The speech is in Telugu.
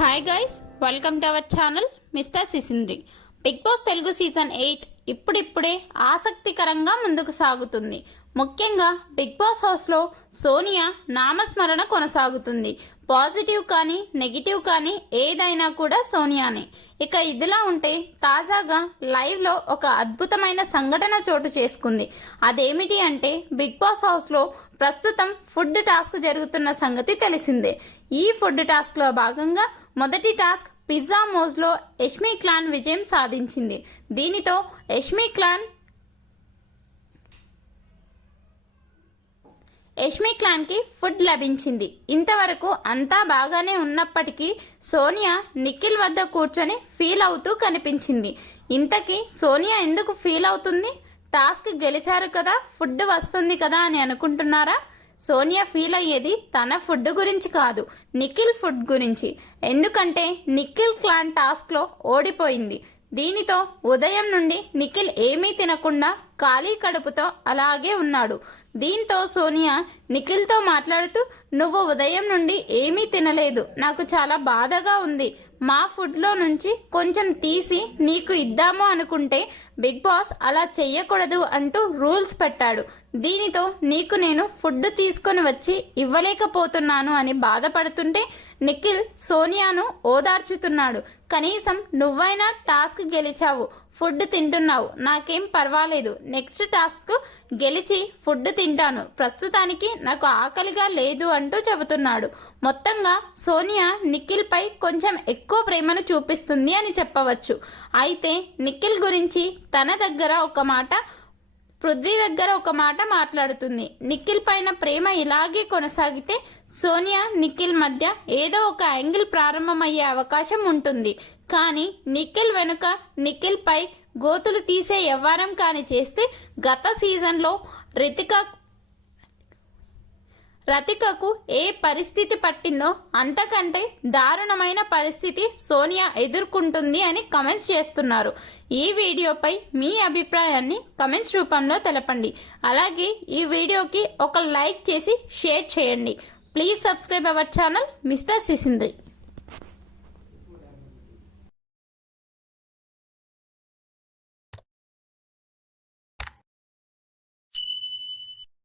Hi guys, welcome to our channel mister Sisindri. Bigg Boss Telugu season 8 ఇప్పుడిప్పుడే ఆసక్తికరంగా ముందుకు సాగుతుంది. ముఖ్యంగా బిగ్ బాస్ హౌస్లో సోనియా నామస్మరణ కొనసాగుతుంది. పాజిటివ్ కానీ నెగిటివ్ కానీ ఏదైనా కూడా సోనియానే. ఇక ఇదిలా ఉంటే తాజాగా లైవ్లో ఒక అద్భుతమైన సంఘటన చోటు చేసుకుంది. అదేమిటి అంటే బిగ్ బాస్ హౌస్లో ప్రస్తుతం ఫుడ్ టాస్క్ జరుగుతున్న సంగతి తెలిసిందే. ఈ ఫుడ్ టాస్క్లో భాగంగా మొదటి టాస్క్ పిజ్జా మోజ్లో యష్మి క్లాన్ విజయం సాధించింది. దీనితో యష్మి క్లాన్కి ఫుడ్ లభించింది. ఇంతవరకు అంతా బాగానే ఉన్నప్పటికీ సోనియా నిఖిల్ వద్ద కూర్చొని ఫీల్ అవుతూ కనిపించింది. ఇంతకీ సోనియా ఎందుకు ఫీల్ అవుతుంది? టాస్క్ గెలిచారు కదా, ఫుడ్ వస్తుంది కదా అని అనుకుంటున్నారా? సోనియా ఫీల్ అయ్యేది తన ఫుడ్ గురించి కాదు, నిఖిల్ ఫుడ్ గురించి. ఎందుకంటే నిఖిల్ క్లాన్ టాస్క్లో ఓడిపోయింది. దీనితో ఉదయం నుండి నిఖిల్ ఏమీ తినకుండా ఖాళీ కడుపుతో అలాగే ఉన్నాడు. దీంతో సోనియా నిఖిల్తో మాట్లాడుతూ, నువ్వు ఉదయం నుండి ఏమీ తినలేదు, నాకు చాలా బాధగా ఉంది. మా ఫుడ్లో నుంచి కొంచెం తీసి నీకు ఇద్దాము అనుకుంటే బిగ్ బాస్ అలా చెయ్యకూడదు అంటూ రూల్స్ పెట్టాడు. దీనితో నీకు నేను ఫుడ్ తీసుకొని వచ్చి ఇవ్వలేకపోతున్నాను అని బాధపడుతుంటే నిఖిల్ సోనియాను ఓదార్చుతున్నాడు. కనీసం నువ్వైనా టాస్క్ గెలిచావు, ఫుడ్ తింటున్నావు, నాకేం పర్వాలేదు, నెక్స్ట్ టాస్క్ గెలిచి ఫుడ్ తింటాను, ప్రస్తుతానికి నాకు ఆకలిగా లేదు అంటూ చెబుతున్నాడు. మొత్తంగా సోనియా నిఖిల్పై కొంచెం ఎక్కువ ప్రేమను చూపిస్తుంది అని చెప్పవచ్చు. అయితే నిఖిల్ గురించి తన దగ్గర ఒక మాట, పృథ్వీ దగ్గర ఒక మాట మాట్లాడుతుంది. నిఖిల్ పైన ప్రేమ ఇలాగే కొనసాగితే సోనియా నిఖిల్ మధ్య ఏదో ఒక యాంగిల్ ప్రారంభమయ్యే అవకాశం ఉంటుంది. కానీ నిఖిల్ వెనుక నిఖిల్ పై గోతులు తీసే వ్యవహారం కానీ చేస్తే గత సీజన్లో రతికకు ఏ పరిస్థితి పట్టిందో అంతకంటే దారుణమైన పరిస్థితి సోనియా ఎదుర్కొంటుంది అని కమెంట్స్ చేస్తున్నారు. ఈ వీడియోపై మీ అభిప్రాయాన్ని కమెంట్స్ రూపంలో తెలపండి. అలాగే ఈ వీడియోకి ఒక లైక్ చేసి షేర్ చేయండి. Please subscribe our channel mister సిసింద్రి.